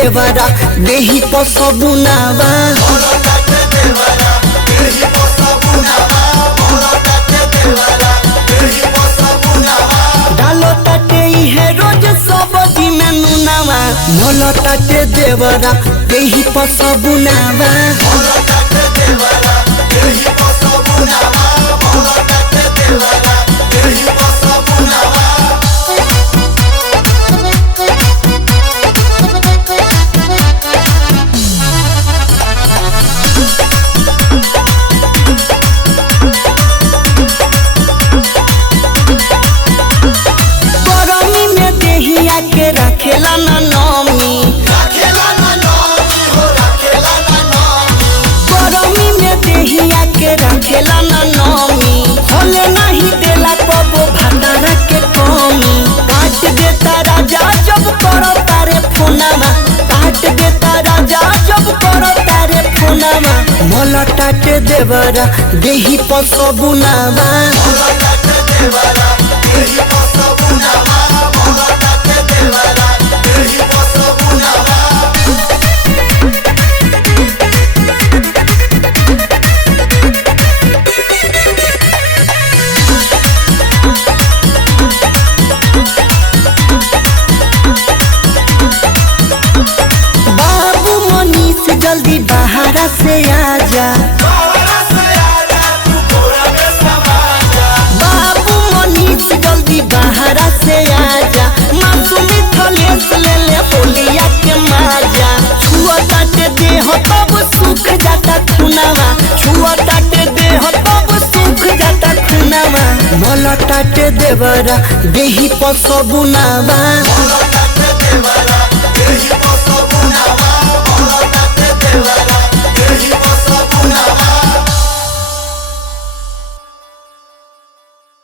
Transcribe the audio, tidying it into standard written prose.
देवरा देही पसबुनावा डालो ताटे इहे रोज सब्जी में नुनावा मोलो ताटे देवरा देही पसबुनावा के रखेला ना नमी गरमी में देहिया के रखेला ना नमी होले नहीं देला कबो भंडारा के कमी काट देता राजा जब करो तारे फोनावा काट देता राजा जब करो तारे फोनावा मोला टाटे देवरा देही पसबुनावा जल्दी बाहर से आजा बाबू मनीष जल्दी बाहर से आजा मासूमी थलेस ले ले होलिया के माजा छुआ ताटे देह तब सूख जाता खुनावा छुआ ताटे देह तब सूख जाता खुनावा मोला ताटे देवरा देही पसबुनावा